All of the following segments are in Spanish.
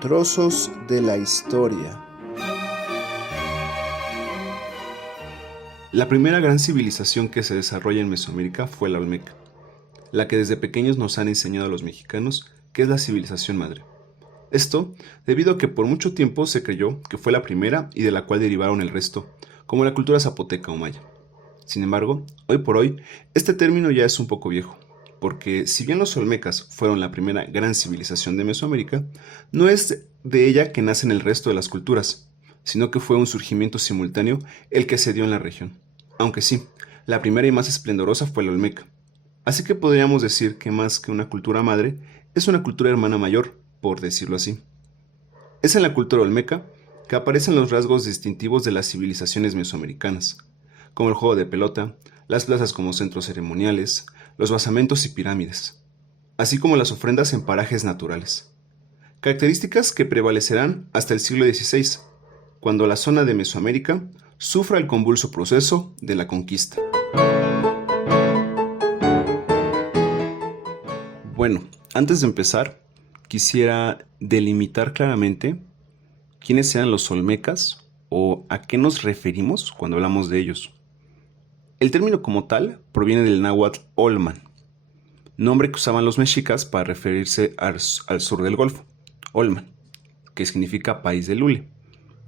Trozos de la historia. La primera gran civilización que se desarrolla en Mesoamérica fue la Olmeca, la que desde pequeños nos han enseñado a los mexicanos que es la civilización madre. Esto debido a que por mucho tiempo se creyó que fue la primera y de la cual derivaron el resto, como la cultura zapoteca o maya. Sin embargo, hoy por hoy, este término ya es un poco viejo, porque si bien los olmecas fueron la primera gran civilización de Mesoamérica, no es de ella que nacen el resto de las culturas, sino que fue un surgimiento simultáneo el que se dio en la región. Aunque sí, la primera y más esplendorosa fue la olmeca. Así que podríamos decir que más que una cultura madre, es una cultura hermana mayor, por decirlo así. Es en la cultura olmeca que aparecen los rasgos distintivos de las civilizaciones mesoamericanas, como el juego de pelota, las plazas como centros ceremoniales, los basamentos y pirámides, así como las ofrendas en parajes naturales. Características que prevalecerán hasta el siglo XVI, cuando la zona de Mesoamérica sufra el convulso proceso de la conquista. Bueno, antes de empezar, quisiera delimitar claramente quiénes eran los olmecas o a qué nos referimos cuando hablamos de ellos. El término como tal proviene del náhuatl Olman, nombre que usaban los mexicas para referirse al sur del Golfo, Olman, que significa país del hule.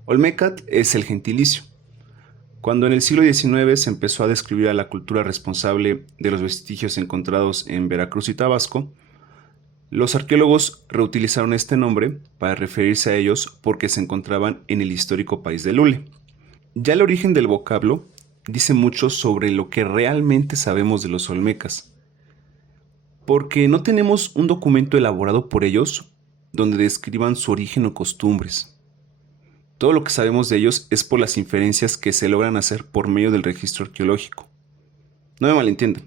Olmecat es el gentilicio. Cuando en el siglo XIX se empezó a describir a la cultura responsable de los vestigios encontrados en Veracruz y Tabasco, los arqueólogos reutilizaron este nombre para referirse a ellos porque se encontraban en el histórico país del hule. Ya el origen del vocablo dice mucho sobre lo que realmente sabemos de los olmecas, porque no tenemos un documento elaborado por ellos donde describan su origen o costumbres. Todo lo que sabemos de ellos es por las inferencias que se logran hacer por medio del registro arqueológico. No me malentiendan,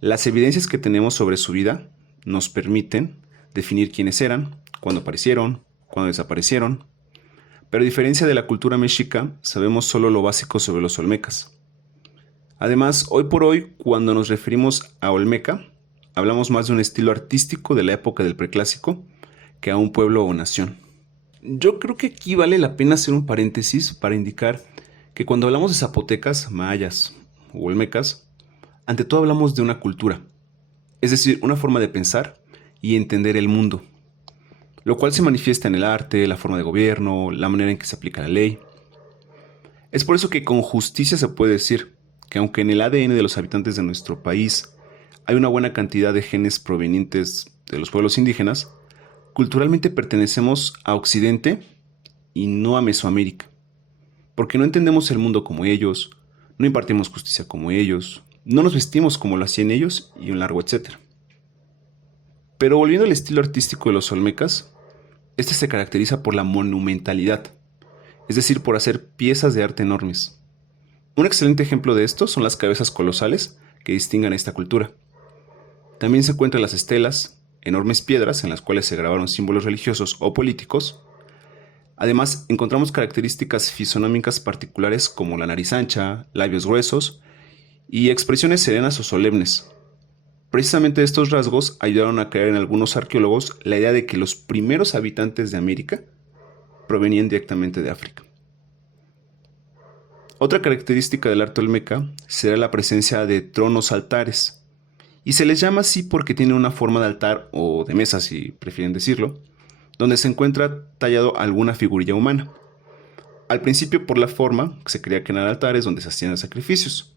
las evidencias que tenemos sobre su vida nos permiten definir quiénes eran, cuándo aparecieron, cuándo desaparecieron, pero a diferencia de la cultura mexica, sabemos solo lo básico sobre los olmecas. Además, hoy por hoy, cuando nos referimos a olmeca, hablamos más de un estilo artístico de la época del preclásico que a un pueblo o nación. Yo creo que aquí vale la pena hacer un paréntesis para indicar que cuando hablamos de zapotecas, mayas o olmecas, ante todo hablamos de una cultura, es decir, una forma de pensar y entender el mundo, lo cual se manifiesta en el arte, la forma de gobierno, la manera en que se aplica la ley. Es por eso que con justicia se puede decir que aunque en el ADN de los habitantes de nuestro país hay una buena cantidad de genes provenientes de los pueblos indígenas, culturalmente pertenecemos a Occidente y no a Mesoamérica, porque no entendemos el mundo como ellos, no impartimos justicia como ellos, no nos vestimos como lo hacían ellos y un largo etcétera. Pero volviendo al estilo artístico de los olmecas, este se caracteriza por la monumentalidad, es decir, por hacer piezas de arte enormes. Un excelente ejemplo de esto son las cabezas colosales que distinguen a esta cultura. También se encuentran las estelas, enormes piedras en las cuales se grabaron símbolos religiosos o políticos. Además, encontramos características fisonómicas particulares como la nariz ancha, labios gruesos y expresiones serenas o solemnes. Precisamente estos rasgos ayudaron a crear en algunos arqueólogos la idea de que los primeros habitantes de América provenían directamente de África. Otra característica del arte olmeca será la presencia de tronos altares, y se les llama así porque tienen una forma de altar o de mesa, si prefieren decirlo, donde se encuentra tallado alguna figurilla humana. Al principio por la forma, se creía que eran altares donde se hacían sacrificios,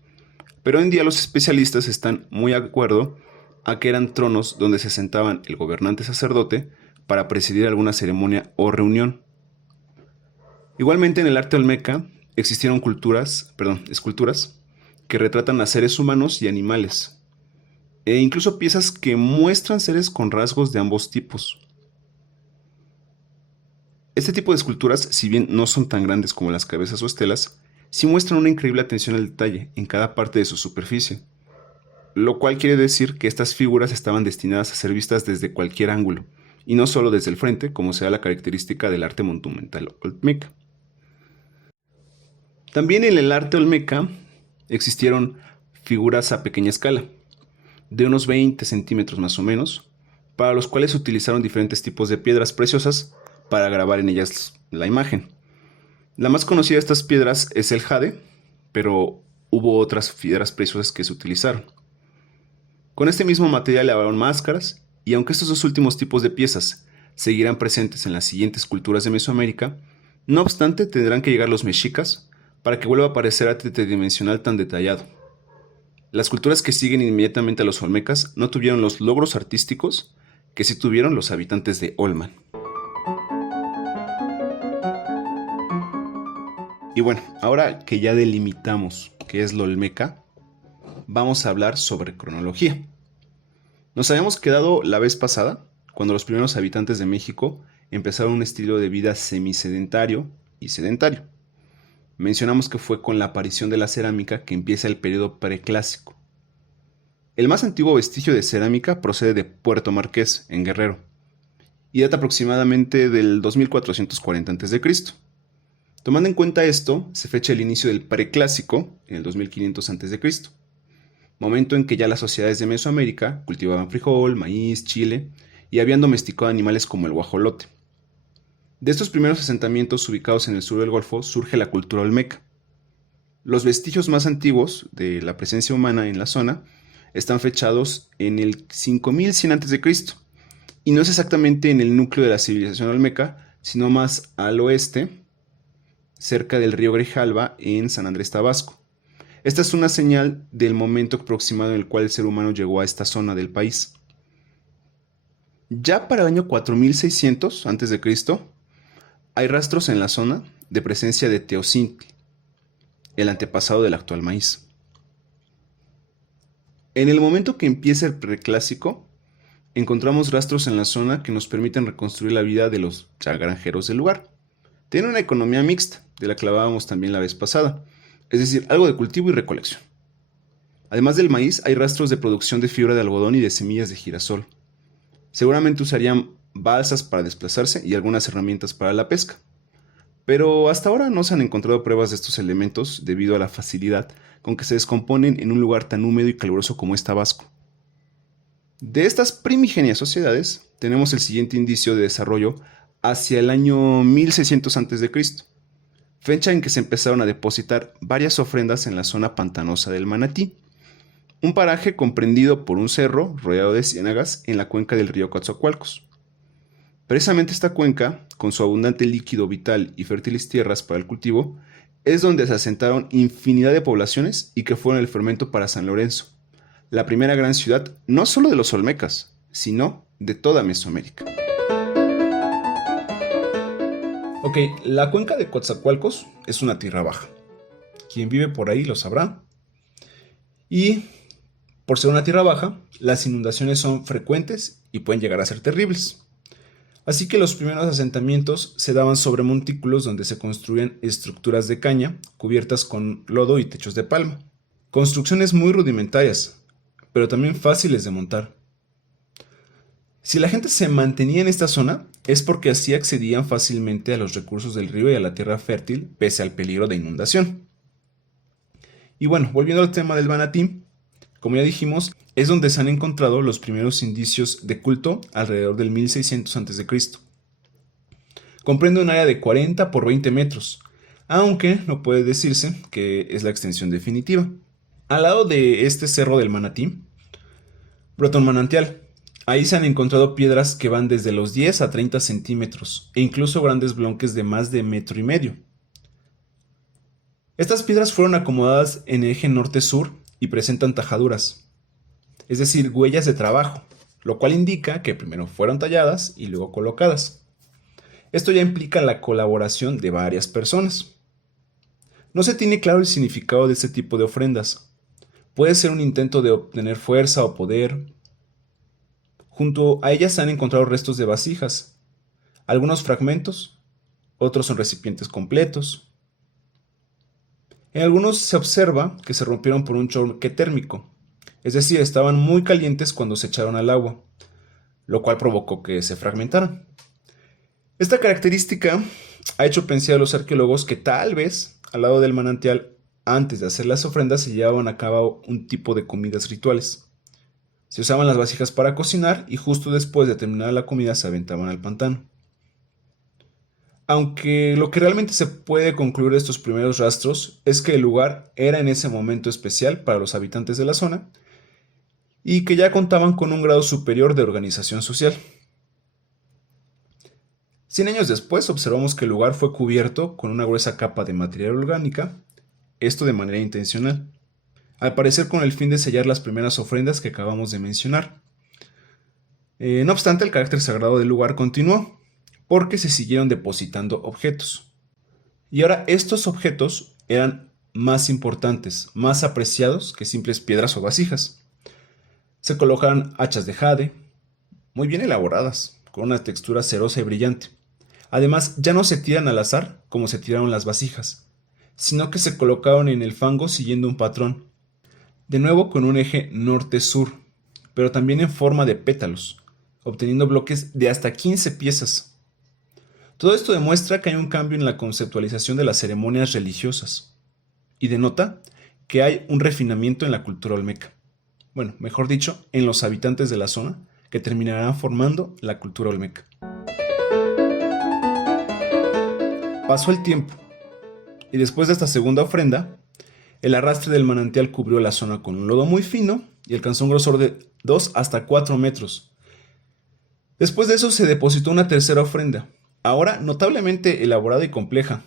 pero hoy en día los especialistas están muy de acuerdo a que eran tronos donde se sentaban el gobernante sacerdote para presidir alguna ceremonia o reunión. Igualmente en el arte olmeca existieron esculturas que retratan a seres humanos y animales, e incluso piezas que muestran seres con rasgos de ambos tipos. Este tipo de esculturas, si bien no son tan grandes como las cabezas o estelas, sí muestran una increíble atención al detalle en cada parte de su superficie, lo cual quiere decir que estas figuras estaban destinadas a ser vistas desde cualquier ángulo, y no solo desde el frente, como sea la característica del arte monumental olmeca. También en el arte olmeca existieron figuras a pequeña escala, de unos 20 centímetros más o menos, para los cuales se utilizaron diferentes tipos de piedras preciosas para grabar en ellas la imagen. La más conocida de estas piedras es el jade, pero hubo otras piedras preciosas que se utilizaron. Con este mismo material elaboraron máscaras, y aunque estos dos últimos tipos de piezas seguirán presentes en las siguientes culturas de Mesoamérica, no obstante tendrán que llegar los mexicas para que vuelva a aparecer arte tridimensional tan detallado. Las culturas que siguen inmediatamente a los olmecas no tuvieron los logros artísticos que sí tuvieron los habitantes de Olman. Y bueno, ahora que ya delimitamos qué es lo olmeca, vamos a hablar sobre cronología. Nos habíamos quedado la vez pasada, cuando los primeros habitantes de México empezaron un estilo de vida semisedentario y sedentario. Mencionamos que fue con la aparición de la cerámica que empieza el periodo preclásico. El más antiguo vestigio de cerámica procede de Puerto Marqués, en Guerrero, y data aproximadamente del 2440 a.C. Tomando en cuenta esto, se fecha el inicio del preclásico en el 2500 a.C., momento en que ya las sociedades de Mesoamérica cultivaban frijol, maíz, chile y habían domesticado animales como el guajolote. De estos primeros asentamientos ubicados en el sur del Golfo surge la cultura olmeca. Los vestigios más antiguos de la presencia humana en la zona están fechados en el 5100 a.C., y no es exactamente en el núcleo de la civilización olmeca, sino más al oeste, cerca del río Grijalva en San Andrés Tabasco. Esta es una señal del momento aproximado en el cual el ser humano llegó a esta zona del país. Ya para el año 4600 a.C., hay rastros en la zona de presencia de Teocintli, el antepasado del actual maíz. En el momento que empieza el preclásico, encontramos rastros en la zona que nos permiten reconstruir la vida de los ya granjeros del lugar. Tienen una economía mixta, de la que hablábamos también la vez pasada, es decir, algo de cultivo y recolección. Además del maíz, hay rastros de producción de fibra de algodón y de semillas de girasol. Seguramente usarían balsas para desplazarse y algunas herramientas para la pesca. Pero hasta ahora no se han encontrado pruebas de estos elementos debido a la facilidad con que se descomponen en un lugar tan húmedo y caluroso como es Tabasco. De estas primigenias sociedades, tenemos el siguiente indicio de desarrollo hacia el año 1600 a.C., fecha en que se empezaron a depositar varias ofrendas en la zona pantanosa del Manatí, un paraje comprendido por un cerro rodeado de ciénagas en la cuenca del río Coatzacoalcos. Precisamente esta cuenca, con su abundante líquido vital y fértiles tierras para el cultivo, es donde se asentaron infinidad de poblaciones y que fueron el fermento para San Lorenzo, la primera gran ciudad no solo de los olmecas, sino de toda Mesoamérica. Ok, la cuenca de Coatzacoalcos es una tierra baja. Quien vive por ahí lo sabrá. Y por ser una tierra baja, las inundaciones son frecuentes y pueden llegar a ser terribles. Así que los primeros asentamientos se daban sobre montículos donde se construían estructuras de caña cubiertas con lodo y techos de palma. Construcciones muy rudimentarias, pero también fáciles de montar. Si la gente se mantenía en esta zona, es porque así accedían fácilmente a los recursos del río y a la tierra fértil, pese al peligro de inundación. Y bueno, volviendo al tema del Manatí, como ya dijimos, es donde se han encontrado los primeros indicios de culto alrededor del 1600 a.C. Comprende un área de 40 por 20 metros, aunque no puede decirse que es la extensión definitiva. Al lado de este cerro del Manatí, brota un manantial. Ahí se han encontrado piedras que van desde los 10 a 30 centímetros e incluso grandes bloques de más de 1,5 metros. Estas piedras fueron acomodadas en el eje norte-sur y presentan tajaduras, es decir, huellas de trabajo, lo cual indica que primero fueron talladas y luego colocadas. Esto ya implica la colaboración de varias personas. No se tiene claro el significado de este tipo de ofrendas. Puede ser un intento de obtener fuerza o poder. Junto a ellas se han encontrado restos de vasijas, algunos fragmentos, otros son recipientes completos. En algunos se observa que se rompieron por un choque térmico, es decir, estaban muy calientes cuando se echaron al agua, lo cual provocó que se fragmentaran. Esta característica ha hecho pensar a los arqueólogos que tal vez al lado del manantial, antes de hacer las ofrendas, se llevaban a cabo un tipo de comidas rituales. Se usaban las vasijas para cocinar y justo después de terminar la comida se aventaban al pantano. Aunque lo que realmente se puede concluir de estos primeros rastros es que el lugar era en ese momento especial para los habitantes de la zona y que ya contaban con un grado superior de organización social. 100 años después observamos que el lugar fue cubierto con una gruesa capa de material orgánica, esto de manera intencional, al parecer con el fin de sellar las primeras ofrendas que acabamos de mencionar. No obstante, el carácter sagrado del lugar continuó, porque se siguieron depositando objetos. Y ahora estos objetos eran más importantes, más apreciados que simples piedras o vasijas. Se colocaron hachas de jade, muy bien elaboradas, con una textura cerosa y brillante. Además, ya no se tiran al azar como se tiraron las vasijas, sino que se colocaron en el fango siguiendo un patrón, de nuevo con un eje norte-sur, pero también en forma de pétalos, obteniendo bloques de hasta 15 piezas. Todo esto demuestra que hay un cambio en la conceptualización de las ceremonias religiosas y denota que hay un refinamiento en la cultura olmeca. Bueno, mejor dicho, en los habitantes de la zona que terminarán formando la cultura olmeca. Pasó el tiempo y después de esta segunda ofrenda, el arrastre del manantial cubrió la zona con un lodo muy fino y alcanzó un grosor de 2 hasta 4 metros. Después de eso se depositó una tercera ofrenda, ahora notablemente elaborada y compleja.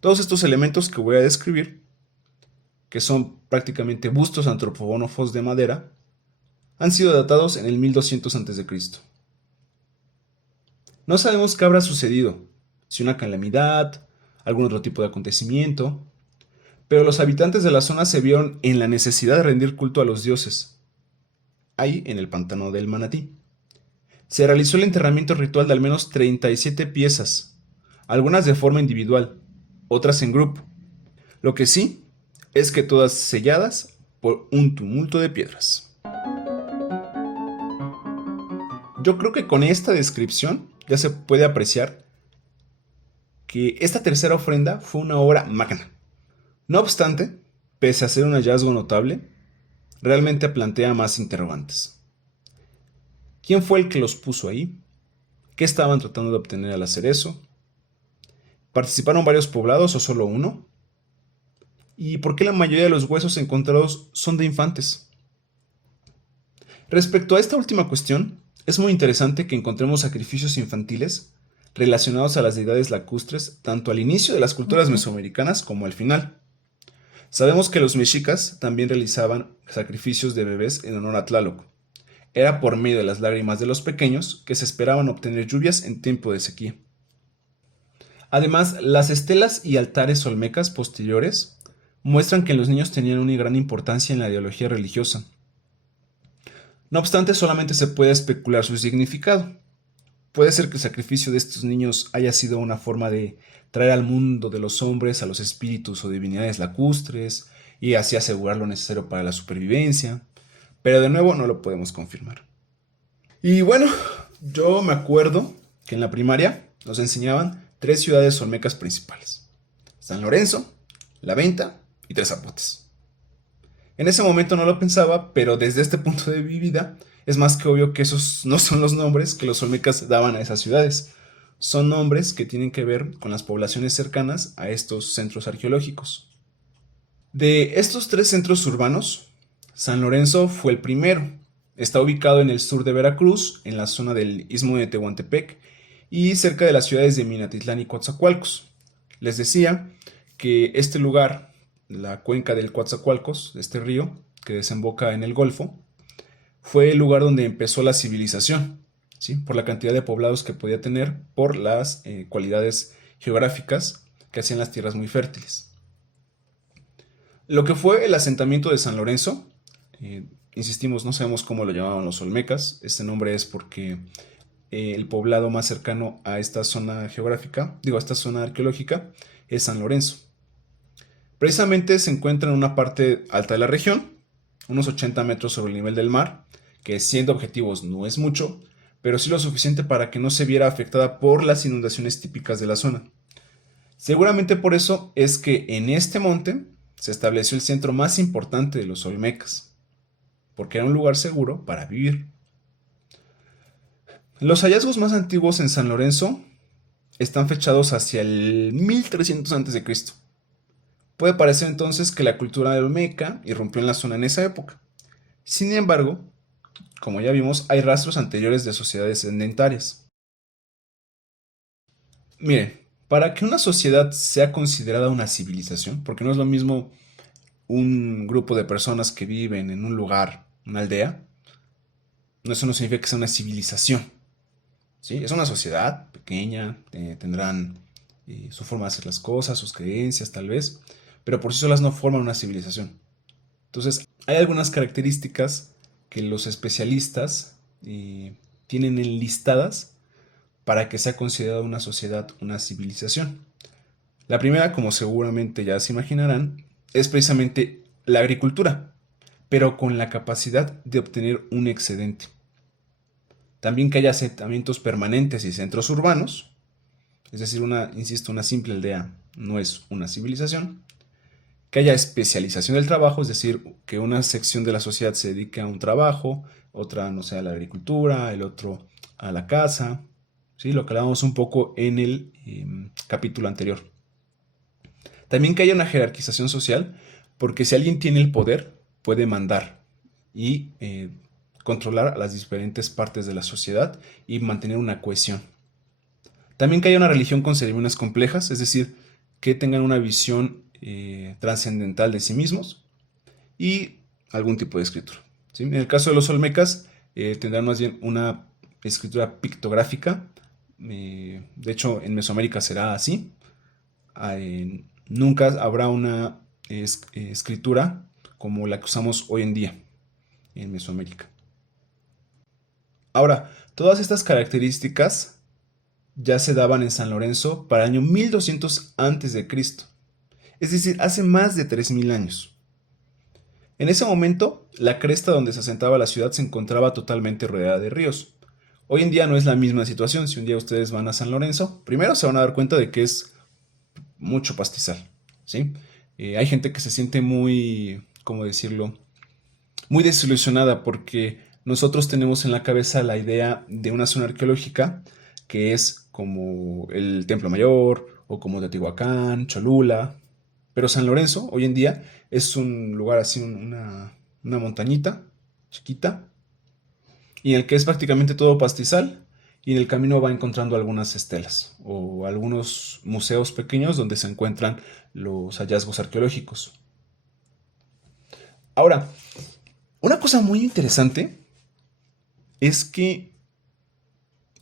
Todos estos elementos que voy a describir, que son prácticamente bustos antropomorfos de madera, han sido datados en el 1200 a.C. No sabemos qué habrá sucedido, si una calamidad, algún otro tipo de acontecimiento, pero los habitantes de la zona se vieron en la necesidad de rendir culto a los dioses, ahí en el pantano del Manatí. Se realizó el enterramiento ritual de al menos 37 piezas, algunas de forma individual, otras en grupo. Lo que sí es que todas selladas por un tumulto de piedras. Yo creo que con esta descripción ya se puede apreciar que esta tercera ofrenda fue una obra magna. No obstante, pese a ser un hallazgo notable, realmente plantea más interrogantes. ¿Quién fue el que los puso ahí? ¿Qué estaban tratando de obtener al hacer eso? ¿Participaron varios poblados o solo uno? ¿Y por qué la mayoría de los huesos encontrados son de infantes? Respecto a esta última cuestión, es muy interesante que encontremos sacrificios infantiles relacionados a las deidades lacustres tanto al inicio de las culturas mesoamericanas como al final. Sabemos que los mexicas también realizaban sacrificios de bebés en honor a Tlaloc. Era por medio de las lágrimas de los pequeños que se esperaban obtener lluvias en tiempo de sequía. Además, las estelas y altares olmecas posteriores muestran que los niños tenían una gran importancia en la ideología religiosa. No obstante, solamente se puede especular su significado. Puede ser que el sacrificio de estos niños haya sido una forma de traer al mundo de los hombres a los espíritus o divinidades lacustres y así asegurar lo necesario para la supervivencia, pero de nuevo no lo podemos confirmar. Y bueno, yo me acuerdo que en la primaria nos enseñaban 3 ciudades olmecas principales: San Lorenzo, La Venta y Tres Zapotes. En ese momento no lo pensaba, pero desde este punto de mi vida es más que obvio que esos no son los nombres que los olmecas daban a esas ciudades. Son nombres que tienen que ver con las poblaciones cercanas a estos centros arqueológicos. De estos 3 centros urbanos, San Lorenzo fue el primero. Está ubicado en el sur de Veracruz, en la zona del Istmo de Tehuantepec y cerca de las ciudades de Minatitlán y Coatzacoalcos. Les decía que este lugar, la cuenca del Coatzacoalcos, este río que desemboca en el Golfo, fue el lugar donde empezó la civilización, ¿sí? Por la cantidad de poblados que podía tener, por las cualidades geográficas que hacían las tierras muy fértiles. Lo que fue el asentamiento de San Lorenzo, insistimos, no sabemos cómo lo llamaban los olmecas. Este nombre es porque el poblado más cercano a esta zona geográfica, a esta zona arqueológica, es San Lorenzo. Precisamente se encuentra en una parte alta de la región, unos 80 metros sobre el nivel del mar, que siendo objetivos no es mucho, pero sí lo suficiente para que no se viera afectada por las inundaciones típicas de la zona. Seguramente por eso es que en este monte se estableció el centro más importante de los olmecas, porque era un lugar seguro para vivir. Los hallazgos más antiguos en San Lorenzo están fechados hacia el 1300 a.C. Puede parecer entonces que la cultura olmeca irrumpió en la zona en esa época. Sin embargo, como ya vimos, hay rastros anteriores de sociedades sedentarias. Mire, para que una sociedad sea considerada una civilización, porque no es lo mismo un grupo de personas que viven en un lugar, una aldea, eso no significa que sea una civilización. ¿Sí? Es una sociedad pequeña, tendrán su forma de hacer las cosas, sus creencias tal vez, pero por sí solas no forman una civilización. Entonces, hay algunas características que los especialistas tienen enlistadas para que sea considerada una sociedad, una civilización. La primera, como seguramente ya se imaginarán, es precisamente la agricultura, pero con la capacidad de obtener un excedente. También que haya asentamientos permanentes y centros urbanos, es decir, insisto, una simple aldea no es una civilización. Que haya especialización del trabajo, es decir, que una sección de la sociedad se dedique a un trabajo, otra, no sé, a la agricultura, el otro a la casa, ¿sí? Lo que hablábamos un poco en el capítulo anterior. También que haya una jerarquización social, porque si alguien tiene el poder, puede mandar y controlar a las diferentes partes de la sociedad y mantener una cohesión. También que haya una religión con ceremonias complejas, es decir, que tengan una visión trascendental de sí mismos y algún tipo de escritura. ¿Sí? En el caso de los olmecas, tendrán más bien una escritura pictográfica. De hecho, en Mesoamérica será así. Nunca habrá una escritura como la que usamos hoy en día en Mesoamérica. Ahora, todas estas características ya se daban en San Lorenzo para el año 1200 a.C., es decir, hace más de 3000 años. En ese momento, la cresta donde se asentaba la ciudad se encontraba totalmente rodeada de ríos. Hoy en día no es la misma situación. Si un día ustedes van a San Lorenzo, primero se van a dar cuenta de que es mucho pastizal, ¿sí? Hay gente que se siente muy, ¿cómo decirlo? Muy desilusionada porque nosotros tenemos en la cabeza la idea de una zona arqueológica que es como el Templo Mayor o como Teotihuacán, Cholula, pero San Lorenzo hoy en día es un lugar así, una montañita chiquita y en el que es prácticamente todo pastizal y en el camino va encontrando algunas estelas o algunos museos pequeños donde se encuentran los hallazgos arqueológicos. Ahora, una cosa muy interesante es que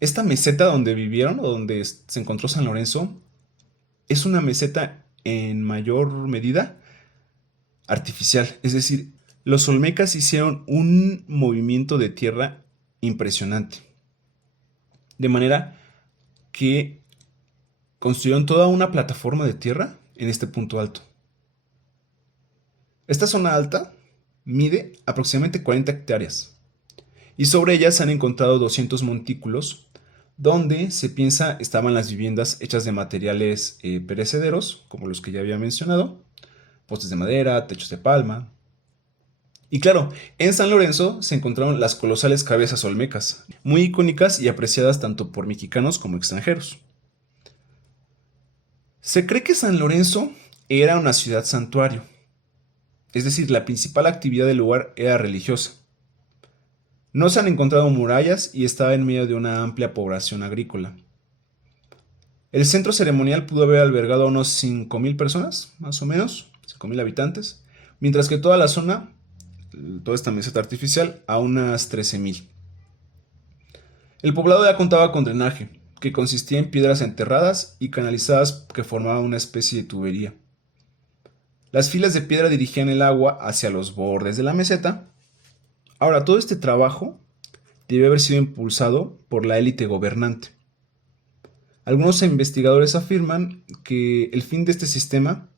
esta meseta donde vivieron o donde se encontró San Lorenzo es una meseta en mayor medida artificial. Es decir, los olmecas hicieron un movimiento de tierra impresionante. De manera que construyeron toda una plataforma de tierra en este punto alto. Esta zona alta mide aproximadamente 40 hectáreas y sobre ella se han encontrado 200 montículos donde se piensa estaban las viviendas hechas de materiales perecederos, como los que ya había mencionado, postes de madera, techos de palma. Y claro, en San Lorenzo se encontraron las colosales cabezas olmecas, muy icónicas y apreciadas tanto por mexicanos como extranjeros. Se cree que San Lorenzo era una ciudad santuario, es decir, la principal actividad del lugar era religiosa. No se han encontrado murallas y estaba en medio de una amplia población agrícola. El centro ceremonial pudo haber albergado a unos 5000 personas, más o menos, 5000 habitantes, mientras que toda la zona, toda esta meseta artificial, a unas 13000. El poblado ya contaba con drenaje, que consistía en piedras enterradas y canalizadas que formaban una especie de tubería. Las filas de piedra dirigían el agua hacia los bordes de la meseta. Ahora, todo este trabajo debe haber sido impulsado por la élite gobernante. Algunos investigadores afirman que el fin de este sistema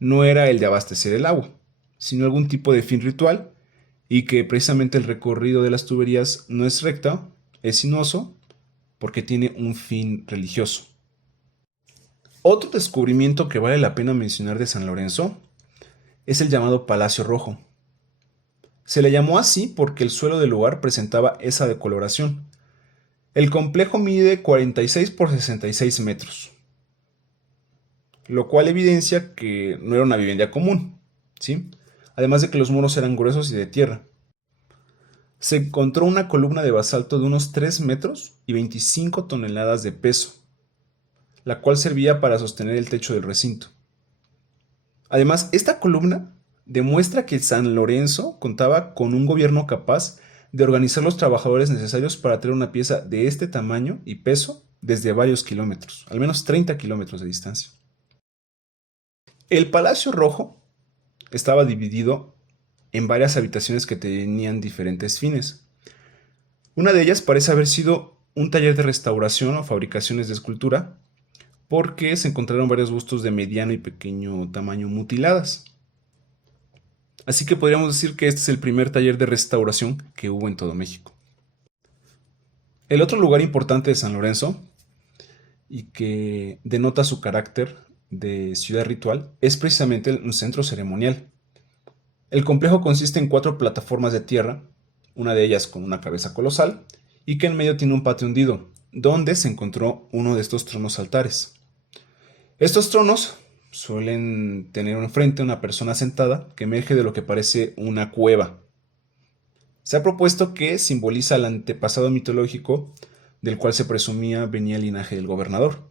no era el de abastecer el agua, sino algún tipo de fin ritual y que precisamente el recorrido de las tuberías no es recto, es sinuoso, porque tiene un fin religioso. Otro descubrimiento que vale la pena mencionar de San Lorenzo es el llamado Palacio Rojo. Se le llamó así porque el suelo del lugar presentaba esa decoloración. El complejo mide 46 por 66 metros, lo cual evidencia que no era una vivienda común, ¿sí? Además de que los muros eran gruesos y de tierra. Se encontró una columna de basalto de unos 3 metros y 25 toneladas de peso, la cual servía para sostener el techo del recinto. Además, esta columna demuestra que San Lorenzo contaba con un gobierno capaz de organizar los trabajadores necesarios para traer una pieza de este tamaño y peso desde varios kilómetros, al menos 30 kilómetros de distancia. El Palacio Rojo estaba dividido en varias habitaciones que tenían diferentes fines. Una de ellas parece haber sido un taller de restauración o fabricaciones de escultura, porque se encontraron varios bustos de mediano y pequeño tamaño mutiladas. Así que podríamos decir que este es el primer taller de restauración que hubo en todo México. El otro lugar importante de San Lorenzo, y que denota su carácter de ciudad ritual, es precisamente un centro ceremonial. El complejo consiste en 4 plataformas de tierra, una de ellas con una cabeza colosal, y que en medio tiene un patio hundido, donde se encontró uno de estos tronos altares. Estos tronos suelen tener enfrente una persona sentada que emerge de lo que parece una cueva. Se ha propuesto que simboliza el antepasado mitológico del cual se presumía venía el linaje del gobernador.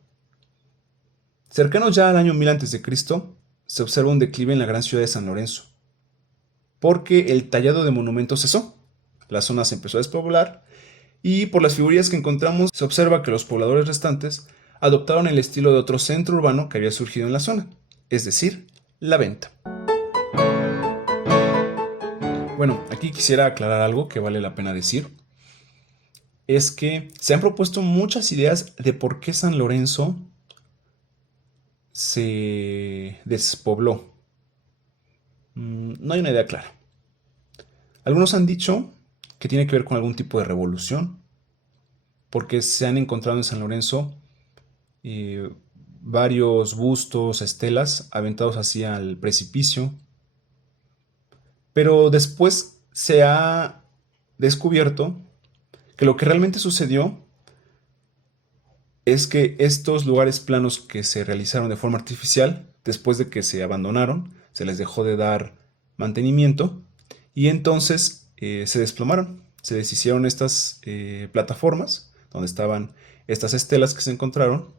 Cercanos ya al año 1000 a.C., se observa un declive en la gran ciudad de San Lorenzo, porque el tallado de monumentos cesó, la zona se empezó a despoblar, y por las figurillas que encontramos se observa que los pobladores restantes adoptaron el estilo de otro centro urbano que había surgido en la zona, es decir, la venta. Bueno, aquí quisiera aclarar algo que vale la pena decir. Es que se han propuesto muchas ideas de por qué San Lorenzo se despobló. No hay una idea clara. Algunos han dicho que tiene que ver con algún tipo de revolución, porque se han encontrado en San Lorenzo varios bustos, estelas aventados hacia el precipicio. Pero después se ha descubierto que lo que realmente sucedió es que estos lugares planos que se realizaron de forma artificial, después de que se abandonaron, se les dejó de dar mantenimiento y entonces se desplomaron, se deshicieron estas plataformas donde estaban estas estelas que se encontraron.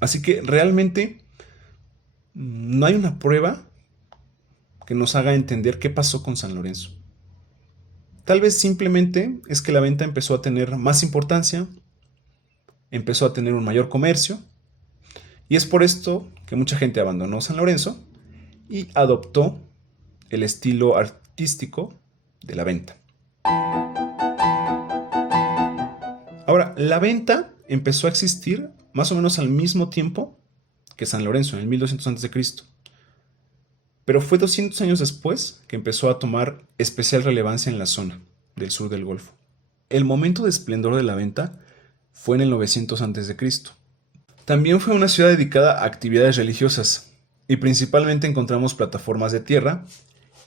Así que realmente no hay una prueba que nos haga entender qué pasó con San Lorenzo. Tal vez simplemente es que la venta empezó a tener más importancia, empezó a tener un mayor comercio, y es por esto que mucha gente abandonó San Lorenzo y adoptó el estilo artístico de la venta. Ahora, la venta empezó a existir más o menos al mismo tiempo que San Lorenzo, en el 1200 a.C., pero fue 200 años después que empezó a tomar especial relevancia en la zona del sur del Golfo. El momento de esplendor de la venta fue en el 900 a.C. También fue una ciudad dedicada a actividades religiosas, y principalmente encontramos plataformas de tierra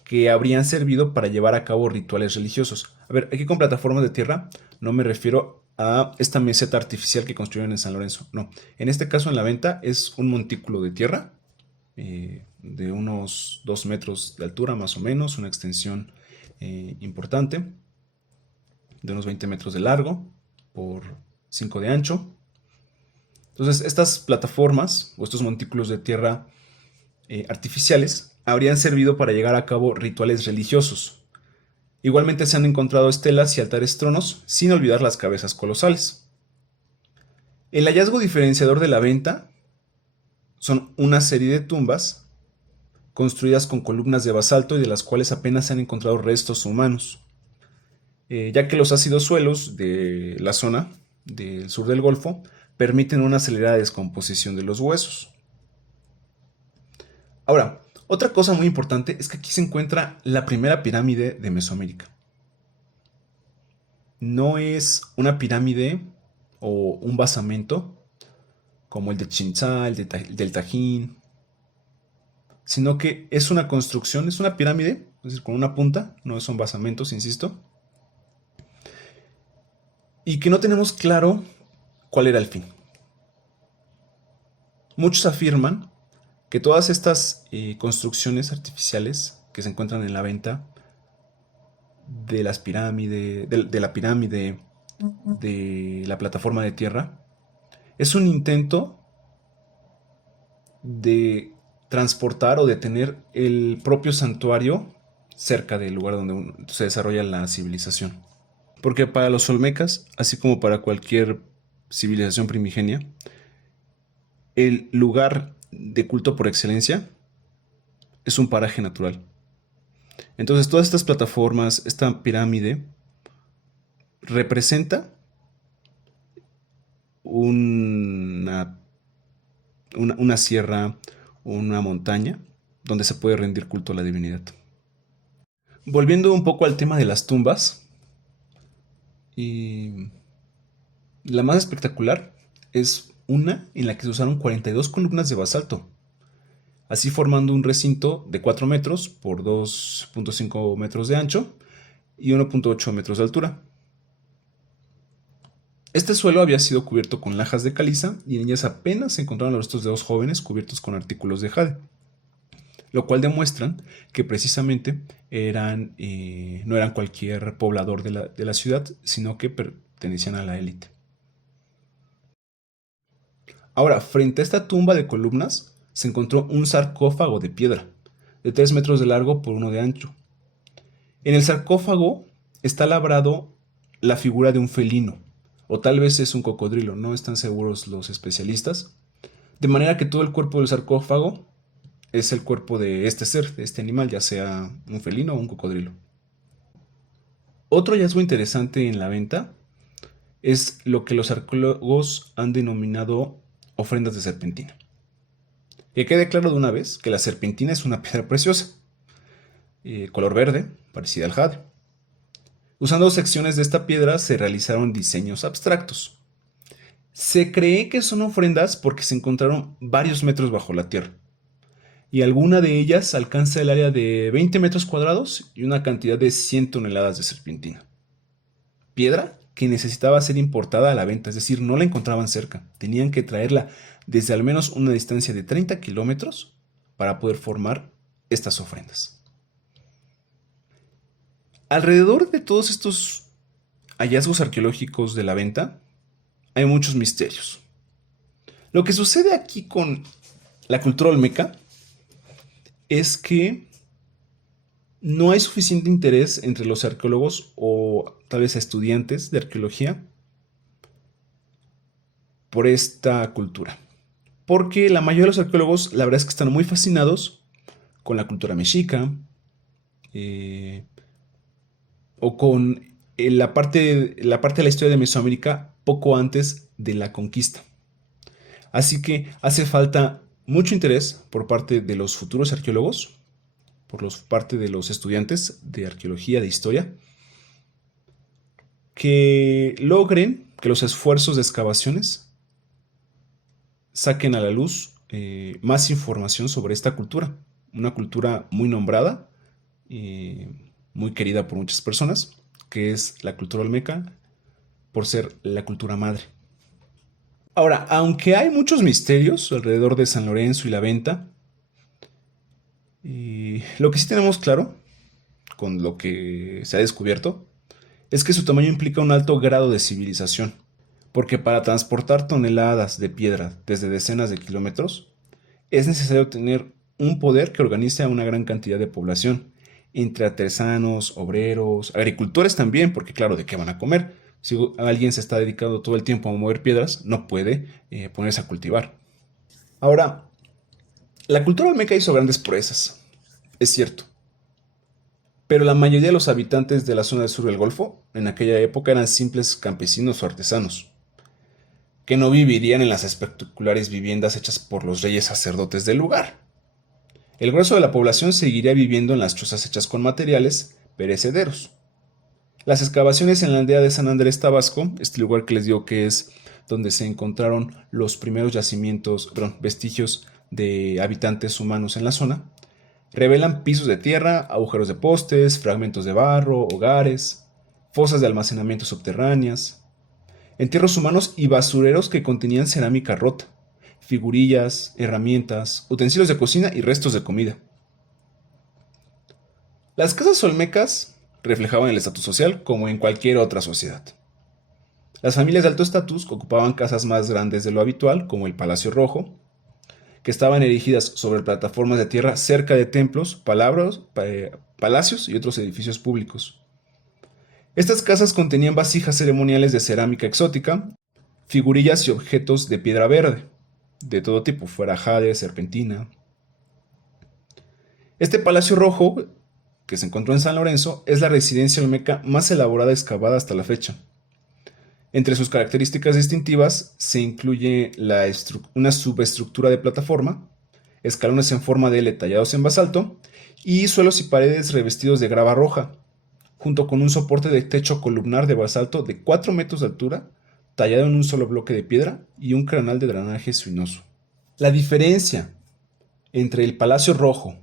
que habrían servido para llevar a cabo rituales religiosos. A ver, aquí con plataformas de tierra no me refiero a esta meseta artificial que construyeron en San Lorenzo, no. En este caso en la venta es un montículo de tierra de unos 2 metros de altura más o menos, una extensión importante, de unos 20 metros de largo por 5 de ancho. Entonces estas plataformas o estos montículos de tierra artificiales habrían servido para llevar a cabo rituales religiosos. Igualmente se han encontrado estelas y altares tronos, sin olvidar las cabezas colosales. El hallazgo diferenciador de la venta son una serie de tumbas construidas con columnas de basalto y de las cuales apenas se han encontrado restos humanos, ya que los ácidos suelos de la zona del sur del Golfo permiten una acelerada descomposición de los huesos. Ahora, otra cosa muy importante es que aquí se encuentra la primera pirámide de Mesoamérica. No es una pirámide o un basamento como el de Chichén Itzá, el del Tajín, sino que es una construcción, es una pirámide, es decir, con una punta, no son basamentos, insisto, y que no tenemos claro cuál era el fin. Muchos afirman que todas estas construcciones artificiales que se encuentran en la venta de las pirámides, de la pirámide, de la plataforma de tierra, es un intento de transportar o de tener el propio santuario cerca del lugar donde se desarrolla la civilización. Porque para los olmecas, así como para cualquier civilización primigenia, el lugar de culto por excelencia es un paraje natural. Entonces todas estas plataformas, esta pirámide, representa una, una sierra, una montaña, donde se puede rendir culto a la divinidad. Volviendo un poco al tema de las tumbas, y la más espectacular es una en la que se usaron 42 columnas de basalto, así formando un recinto de 4 metros por 2.5 metros de ancho y 1.8 metros de altura. Este suelo había sido cubierto con lajas de caliza y en ellas apenas se encontraron los restos de 2 jóvenes cubiertos con artículos de jade, lo cual demuestran que precisamente no eran cualquier poblador de la ciudad, sino que pertenecían a la élite. Ahora, frente a esta tumba de columnas se encontró un sarcófago de piedra, de 3 metros de largo por 1 de ancho. En el sarcófago está labrado la figura de un felino, o tal vez es un cocodrilo, no están seguros los especialistas, de manera que todo el cuerpo del sarcófago es el cuerpo de este ser, de este animal, ya sea un felino o un cocodrilo. Otro hallazgo interesante en la venta es lo que los arqueólogos han denominado ofrendas de serpentina. Que quede claro de una vez que la serpentina es una piedra preciosa, color verde, parecida al jade. Usando secciones de esta piedra se realizaron diseños abstractos. Se cree que son ofrendas porque se encontraron varios metros bajo la tierra, y alguna de ellas alcanza el área de 20 metros cuadrados y una cantidad de 100 toneladas de serpentina. Piedra que necesitaba ser importada a la venta, es decir, no la encontraban cerca, tenían que traerla desde al menos una distancia de 30 kilómetros para poder formar estas ofrendas. Alrededor de todos estos hallazgos arqueológicos de la venta hay muchos misterios. Lo que sucede aquí con la cultura olmeca es que no hay suficiente interés entre los arqueólogos o tal vez estudiantes de arqueología por esta cultura. Porque la mayoría de los arqueólogos, la verdad es que están muy fascinados con la cultura mexica, o con la parte de la historia de Mesoamérica poco antes de la conquista. Así que hace falta mucho interés por parte de los futuros arqueólogos, parte de los estudiantes de arqueología, de historia, que logren que los esfuerzos de excavaciones saquen a la luz más información sobre esta cultura, una cultura muy nombrada, muy querida por muchas personas, que es la cultura olmeca, por ser la cultura madre. Ahora, aunque hay muchos misterios alrededor de San Lorenzo y la venta, lo que sí tenemos claro, con lo que se ha descubierto, es que su tamaño implica un alto grado de civilización, porque para transportar toneladas de piedra desde decenas de kilómetros, es necesario tener un poder que organice a una gran cantidad de población, entre artesanos, obreros, agricultores también, porque claro, ¿de qué van a comer? Si alguien se está dedicando todo el tiempo a mover piedras, no puede ponerse a cultivar. Ahora, la cultura olmeca hizo grandes proezas, es cierto, pero la mayoría de los habitantes de la zona del sur del Golfo en aquella época eran simples campesinos o artesanos, que no vivirían en las espectaculares viviendas hechas por los reyes sacerdotes del lugar. El grueso de la población seguiría viviendo en las chozas hechas con materiales perecederos. Las excavaciones en la aldea de San Andrés Tabasco, este lugar que les digo que es donde se encontraron los primeros vestigios de habitantes humanos en la zona, revelan pisos de tierra, agujeros de postes, fragmentos de barro, hogares, fosas de almacenamiento subterráneas. entierros humanos y basureros que contenían cerámica rota, figurillas, herramientas, utensilios de cocina y restos de comida. Las casas olmecas reflejaban el estatus social como en cualquier otra sociedad. Las familias de alto estatus ocupaban casas más grandes de lo habitual, como el Palacio Rojo, que estaban erigidas sobre plataformas de tierra cerca de templos, palacios y otros edificios públicos. Estas casas contenían vasijas ceremoniales de cerámica exótica, figurillas y objetos de piedra verde, de todo tipo, fuera jade, serpentina. Este Palacio Rojo, que se encontró en San Lorenzo, es la residencia olmeca más elaborada excavada hasta la fecha. Entre sus características distintivas se incluye una subestructura de plataforma, escalones en forma de L tallados en basalto y suelos y paredes revestidos de grava roja, junto con un soporte de techo columnar de basalto de 4 metros de altura, tallado en un solo bloque de piedra y un canal de drenaje sinuoso. La diferencia entre el Palacio Rojo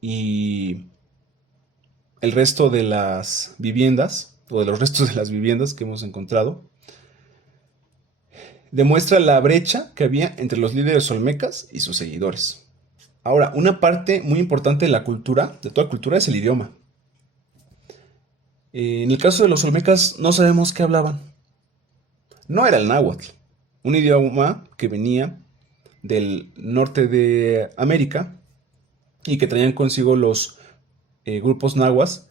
y el resto de las viviendas, o de los restos de las viviendas que hemos encontrado, demuestra la brecha que había entre los líderes olmecas y sus seguidores. Ahora, una parte muy importante de la cultura, de toda cultura, es el idioma. En el caso de los olmecas no sabemos qué hablaban. No era el náhuatl, un idioma que venía del norte de América y que traían consigo los grupos nahuas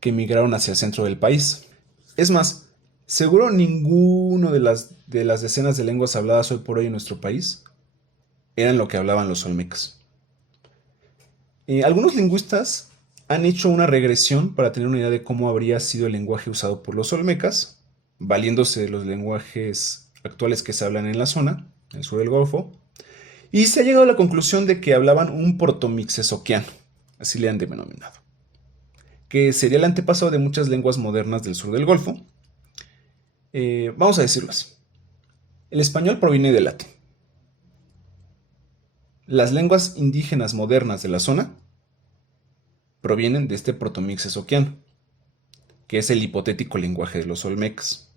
que emigraron hacia el centro del país. Es más, seguro ninguno de las decenas de lenguas habladas hoy por hoy en nuestro país eran lo que hablaban los olmecas. Algunos lingüistas han hecho una regresión para tener una idea de cómo habría sido el lenguaje usado por los olmecas, valiéndose de los lenguajes actuales que se hablan en la zona, en el sur del Golfo, y se ha llegado a la conclusión de que hablaban un protomixezoquiano, así le han denominado, que sería el antepasado de muchas lenguas modernas del sur del Golfo. Vamos a decirlo así. El español proviene del latín. Las lenguas indígenas modernas de la zona provienen de este protomixezoquiano, que es el hipotético lenguaje de los olmecas,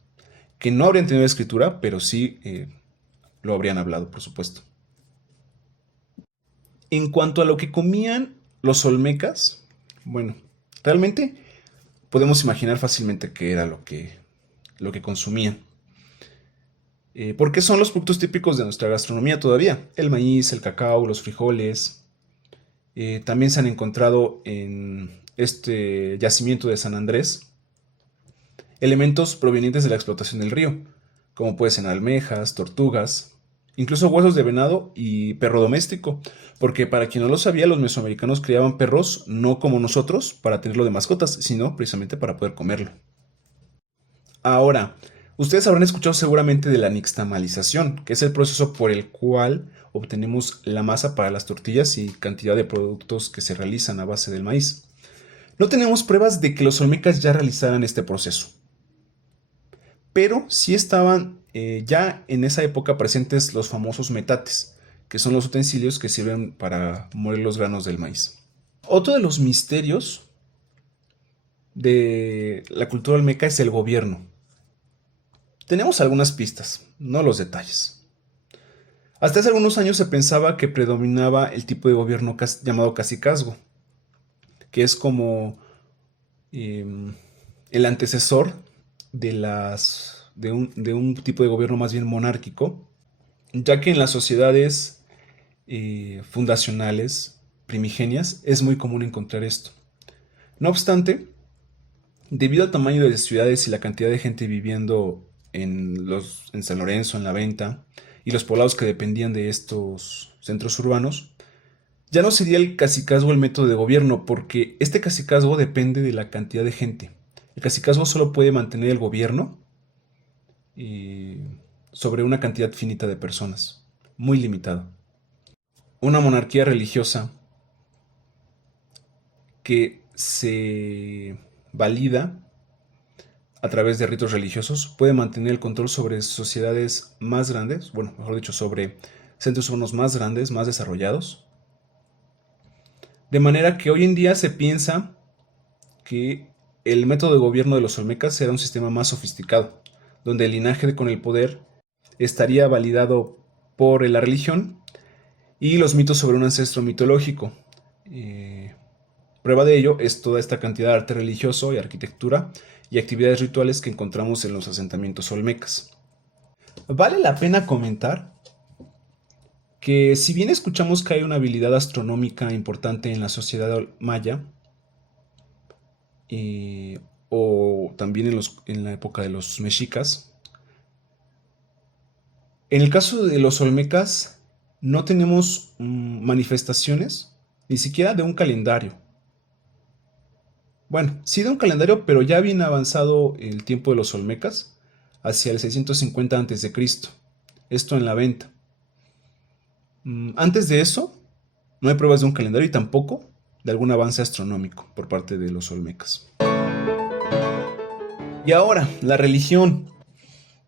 que no habrían tenido escritura, pero sí lo habrían hablado, por supuesto. En cuanto a lo que comían los olmecas, bueno, realmente podemos imaginar fácilmente qué era lo que consumían. Porque son los productos típicos de nuestra gastronomía todavía. El maíz, el cacao, los frijoles. También se han encontrado en este yacimiento de San Andrés elementos provenientes de la explotación del río, como pueden ser almejas, tortugas, incluso huesos de venado y perro doméstico, porque para quien no lo sabía, los mesoamericanos criaban perros no como nosotros para tenerlo de mascotas, sino precisamente para poder comerlo. Ahora, ustedes habrán escuchado seguramente de la nixtamalización, que es el proceso por el cual obtenemos la masa para las tortillas y cantidad de productos que se realizan a base del maíz. No tenemos pruebas de que los olmecas ya realizaran este proceso, pero sí estaban ya en esa época presentes los famosos metates, que son los utensilios que sirven para moler los granos del maíz. Otro de los misterios de la cultura olmeca es el gobierno. Tenemos algunas pistas, no los detalles. Hasta hace algunos años se pensaba que predominaba el tipo de gobierno llamado cacicazgo, que es como el antecesor de un tipo de gobierno más bien monárquico, ya que en las sociedades fundacionales primigenias es muy común encontrar esto. No obstante, debido al tamaño de las ciudades y la cantidad de gente viviendo en San Lorenzo, en La Venta, y los poblados que dependían de estos centros urbanos, ya no sería el cacicazgo el método de gobierno, porque este cacicazgo depende de la cantidad de gente. El cacicazgo solo puede mantener el gobierno sobre una cantidad finita de personas, muy limitado. Una monarquía religiosa que se valida a través de ritos religiosos puede mantener el control sobre sociedades más grandes, bueno, mejor dicho, sobre centros urbanos más grandes, más desarrollados. De manera que hoy en día se piensa que el método de gobierno de los olmecas era un sistema más sofisticado, donde el linaje con el poder estaría validado por la religión y los mitos sobre un ancestro mitológico. Prueba de ello es toda esta cantidad de arte religioso y arquitectura y actividades rituales que encontramos en los asentamientos olmecas. Vale la pena comentar que si bien escuchamos que hay una habilidad astronómica importante en la sociedad maya, o también en la época de los mexicas, en el caso de los olmecas no tenemos manifestaciones ni siquiera de un calendario. Bueno, sí de un calendario, pero ya bien avanzado el tiempo de los olmecas, hacia el 650 a.C. Esto en la venta. Antes de eso, no hay pruebas de un calendario y tampoco de algún avance astronómico por parte de los olmecas. Y ahora, la religión.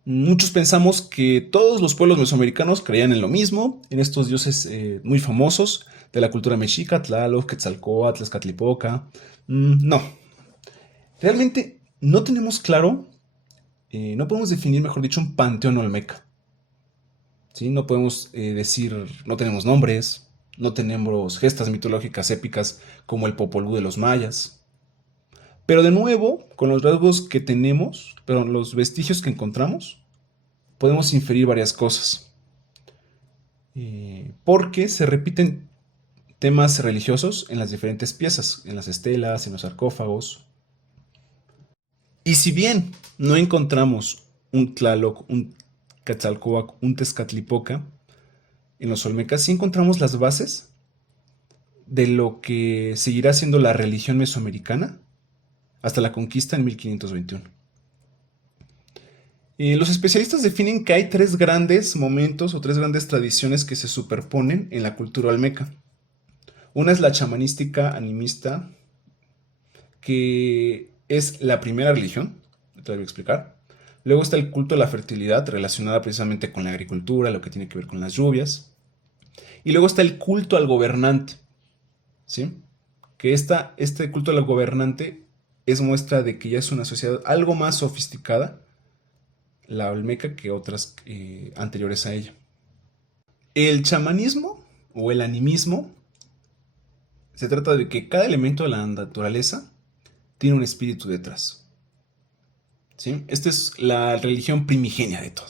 Muchos pensamos que todos los pueblos mesoamericanos creían en lo mismo, en estos dioses muy famosos de la cultura mexica, Tlaloc, Quetzalcóatl, Tlaxcatlipoca. No, realmente no tenemos claro, no podemos definir, mejor dicho, un panteón olmeca. ¿Sí? No podemos decir, no tenemos nombres, no tenemos gestas mitológicas épicas como el Popol Vuh de los mayas. Pero de nuevo, con los rasgos que tenemos, pero los vestigios que encontramos, podemos inferir varias cosas. Porque se repiten temas religiosos en las diferentes piezas, en las estelas, en los sarcófagos. Y si bien no encontramos un Tlaloc, un Quetzalcóatl, un Tezcatlipoca, en los olmecas sí encontramos las bases de lo que seguirá siendo la religión mesoamericana hasta la conquista en 1521. Los especialistas definen que hay tres grandes momentos o tres grandes tradiciones que se superponen en la cultura olmeca. Una es la chamanística animista, que es la primera religión, te lo voy a explicar. Luego está el culto a la fertilidad, relacionada precisamente con la agricultura, lo que tiene que ver con las lluvias. Y luego está el culto al gobernante, ¿sí? Que este culto al gobernante es muestra de que ya es una sociedad algo más sofisticada, la olmeca, que otras anteriores a ella. El chamanismo o el animismo se trata de que cada elemento de la naturaleza tiene un espíritu detrás. ¿Sí? Esta es la religión primigenia de todo.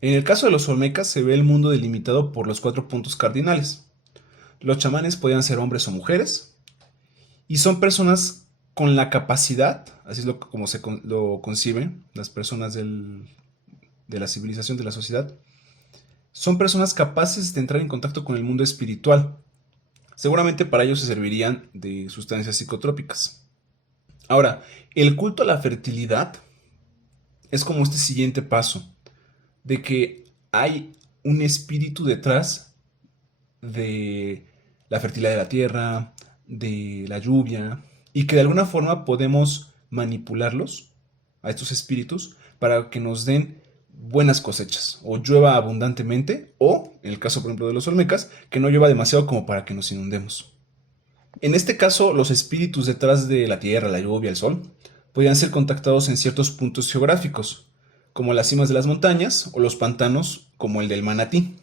En el caso de los olmecas se ve el mundo delimitado por los 4 puntos cardinales. Los chamanes podían ser hombres o mujeres y son personas con la capacidad, así es como lo conciben las personas de la civilización, de la sociedad, son personas capaces de entrar en contacto con el mundo espiritual. Seguramente para ello se servirían de sustancias psicotrópicas. Ahora, el culto a la fertilidad es como este siguiente paso, de que hay un espíritu detrás de la fertilidad de la tierra, de la lluvia, y que de alguna forma podemos manipularlos, a estos espíritus, para que nos den buenas cosechas, o llueva abundantemente, o, en el caso por ejemplo de los olmecas, que no llueva demasiado como para que nos inundemos. En este caso, los espíritus detrás de la tierra, la lluvia, el sol, podían ser contactados en ciertos puntos geográficos, como las cimas de las montañas o los pantanos, como el del Manatí.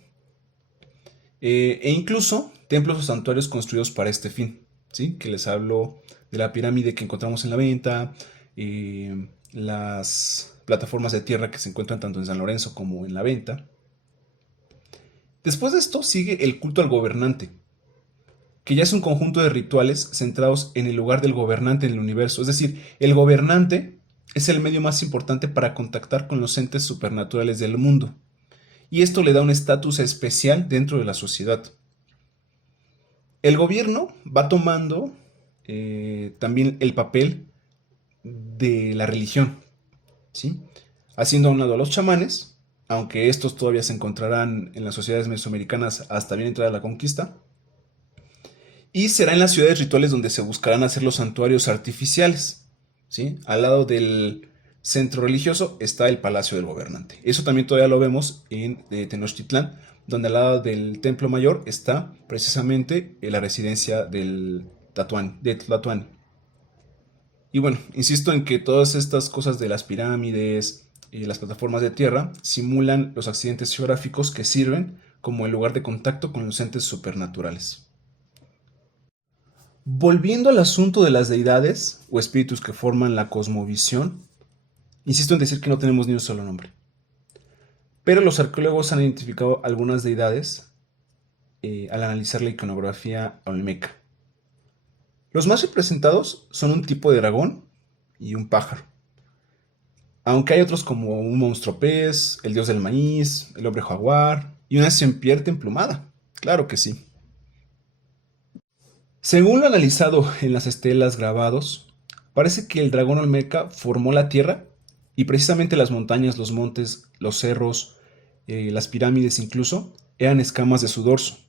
E incluso templos o santuarios construidos para este fin, ¿sí? Que les hablo de la pirámide que encontramos en la venta, las plataformas de tierra que se encuentran tanto en San Lorenzo como en la venta. Después de esto sigue el culto al gobernante, que ya es un conjunto de rituales centrados en el lugar del gobernante en el universo. Es decir, el gobernante es el medio más importante para contactar con los entes supernaturales del mundo. Y esto le da un estatus especial dentro de la sociedad. El gobierno va tomando también el papel de la religión, ¿sí? Haciendo a un lado a los chamanes, aunque estos todavía se encontrarán en las sociedades mesoamericanas hasta bien entrada la conquista. Y será en las ciudades rituales donde se buscarán hacer los santuarios artificiales, ¿sí? Al lado del centro religioso está el palacio del gobernante. Eso también todavía lo vemos en Tenochtitlán, donde al lado del templo mayor está precisamente la residencia del Tlatoani. Y bueno, insisto en que todas estas cosas de las pirámides y las plataformas de tierra simulan los accidentes geográficos que sirven como el lugar de contacto con los entes supernaturales. Volviendo al asunto de las deidades o espíritus que forman la cosmovisión, insisto en decir que no tenemos ni un solo nombre. Pero los arqueólogos han identificado algunas deidades al analizar la iconografía olmeca. Los más representados son un tipo de dragón y un pájaro. Aunque hay otros como un monstruo pez, el dios del maíz, el hombre jaguar y una serpiente emplumada. Claro que sí. Según lo analizado en las estelas grabados, parece que el dragón olmeca formó la tierra y precisamente las montañas, los montes, los cerros, las pirámides incluso, eran escamas de su dorso.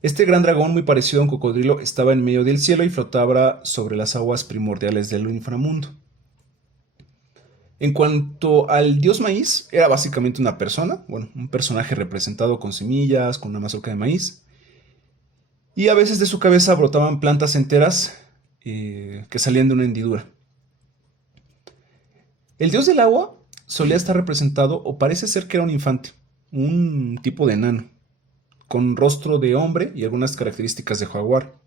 Este gran dragón, muy parecido a un cocodrilo, estaba en medio del cielo y flotaba sobre las aguas primordiales del inframundo. En cuanto al dios maíz, era básicamente una persona, bueno, un personaje representado con semillas, con una mazorca de maíz, y a veces de su cabeza brotaban plantas enteras que salían de una hendidura. El dios del agua solía estar representado, o parece ser que era un infante, un tipo de enano, con rostro de hombre y algunas características de jaguar.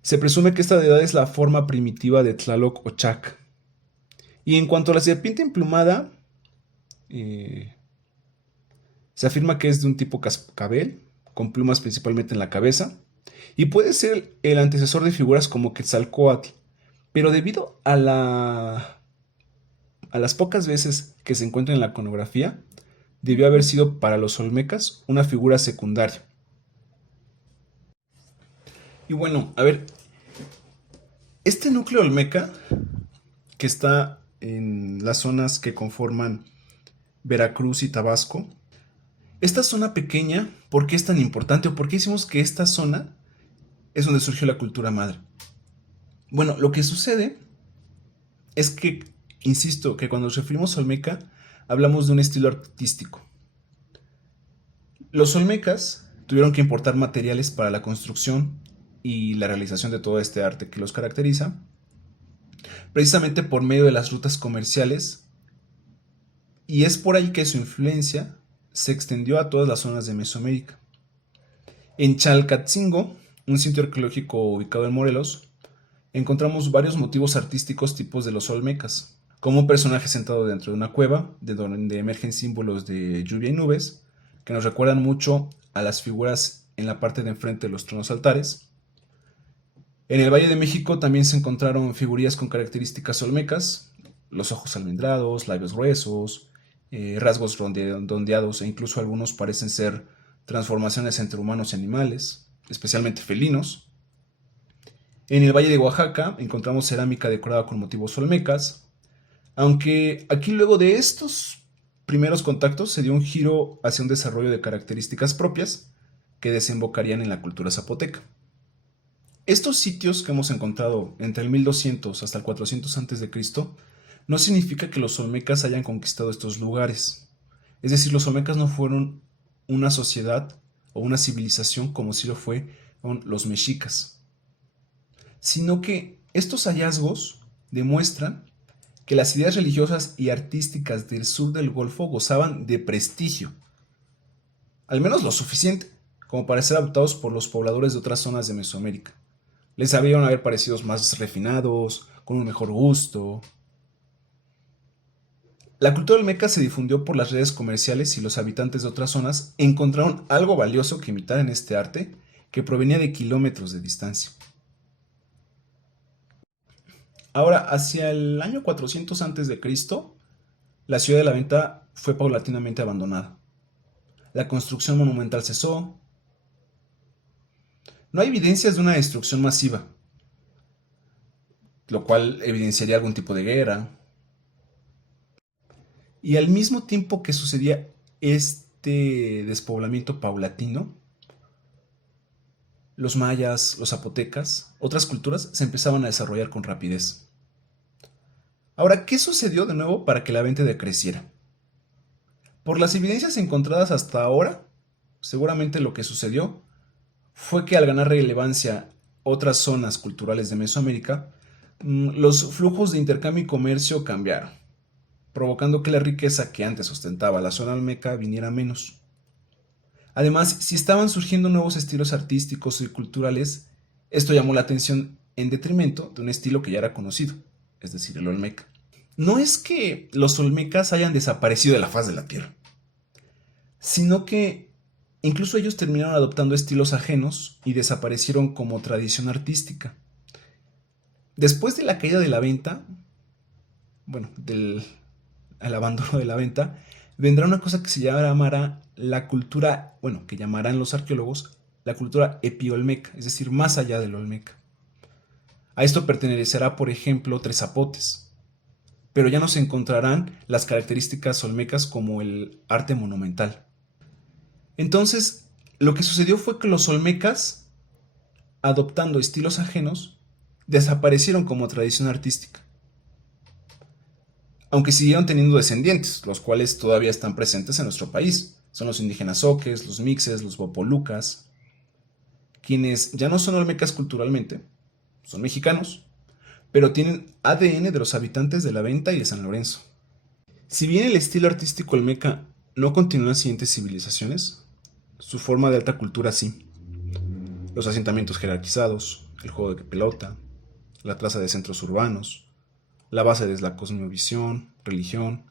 Se presume que esta deidad es la forma primitiva de Tlaloc o Chac. Y en cuanto a la serpiente emplumada, se afirma que es de un tipo cascabel, con plumas principalmente en la cabeza, y puede ser el antecesor de figuras como Quetzalcóatl, pero debido a las pocas veces que se encuentra en la iconografía, debió haber sido para los olmecas una figura secundaria. Y bueno, a ver, este núcleo olmeca que está en las zonas que conforman Veracruz y Tabasco, esta zona pequeña, ¿por qué es tan importante o por qué decimos que esta zona es donde surgió la cultura madre? Bueno, lo que sucede es que, insisto, que cuando nos referimos a olmeca, hablamos de un estilo artístico. Los olmecas tuvieron que importar materiales para la construcción y la realización de todo este arte que los caracteriza, precisamente por medio de las rutas comerciales, y es por ahí que su influencia se extendió a todas las zonas de Mesoamérica. En Chalcatzingo, un sitio arqueológico ubicado en Morelos, encontramos varios motivos artísticos tipos de los olmecas, como un personaje sentado dentro de una cueva, de donde emergen símbolos de lluvia y nubes, que nos recuerdan mucho a las figuras en la parte de enfrente de los tronos altares. En el Valle de México también se encontraron figurillas con características olmecas, los ojos almendrados, labios gruesos, rasgos redondeados e incluso algunos parecen ser transformaciones entre humanos y animales, especialmente felinos. En el Valle de Oaxaca encontramos cerámica decorada con motivos olmecas, aunque aquí luego de estos primeros contactos se dio un giro hacia un desarrollo de características propias que desembocarían en la cultura zapoteca. Estos sitios que hemos encontrado entre el 1200 hasta el 400 a.C. no significa que los olmecas hayan conquistado estos lugares. Es decir, los olmecas no fueron una sociedad o una civilización como sí lo fue con los mexicas, sino que estos hallazgos demuestran que las ideas religiosas y artísticas del sur del Golfo gozaban de prestigio, al menos lo suficiente como para ser adoptados por los pobladores de otras zonas de Mesoamérica. Les sabían haber parecido más refinados, con un mejor gusto. La cultura olmeca se difundió por las redes comerciales y los habitantes de otras zonas encontraron algo valioso que imitar en este arte que provenía de kilómetros de distancia. Ahora, hacia el año 400 a.C., la ciudad de la venta fue paulatinamente abandonada. La construcción monumental cesó. No hay evidencias de una destrucción masiva, lo cual evidenciaría algún tipo de guerra. Y al mismo tiempo que sucedía este despoblamiento paulatino, los mayas, los zapotecas, otras culturas se empezaban a desarrollar con rapidez. Ahora, ¿qué sucedió de nuevo para que la venta decreciera? Por las evidencias encontradas hasta ahora, seguramente lo que sucedió fue que al ganar relevancia otras zonas culturales de Mesoamérica, Los flujos de intercambio y comercio cambiaron, provocando que la riqueza que antes ostentaba la zona olmeca viniera menos. Además, si estaban surgiendo nuevos estilos artísticos y culturales, esto llamó la atención en detrimento de un estilo que ya era conocido, es decir, el olmeca. No es que los olmecas hayan desaparecido de la faz de la tierra, sino que incluso ellos terminaron adoptando estilos ajenos y desaparecieron como tradición artística. Después de la caída de la venta, del el abandono de la venta, vendrá una cosa que se llamará la cultura, que llamarán los arqueólogos la cultura epiolmeca, es decir, más allá del olmeca. A esto pertenecerá, por ejemplo, Tres Zapotes, pero ya no se encontrarán las características olmecas como el arte monumental. Entonces, lo que sucedió fue que los olmecas, adoptando estilos ajenos, desaparecieron como tradición artística. Aunque siguieron teniendo descendientes, los cuales todavía están presentes en nuestro país. Son los indígenas zoques, los mixes, los bopolucas, quienes ya no son olmecas culturalmente, son mexicanos, pero tienen ADN de los habitantes de la Venta y de San Lorenzo. Si bien el estilo artístico olmeca no continúa en las siguientes civilizaciones, su forma de alta cultura sí. Los asentamientos jerarquizados, el juego de pelota, la traza de centros urbanos, la base de la cosmovisión, religión.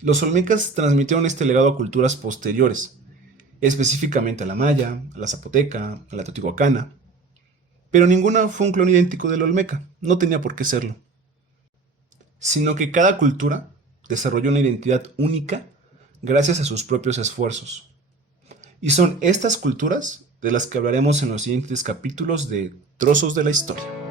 Los olmecas transmitieron este legado a culturas posteriores, específicamente a la maya, a la zapoteca, a la teotihuacana, pero ninguna fue un clon idéntico del olmeca, no tenía por qué serlo, sino que cada cultura desarrolló una identidad única gracias a sus propios esfuerzos. Y son estas culturas de las que hablaremos en los siguientes capítulos de Trozos de la Historia.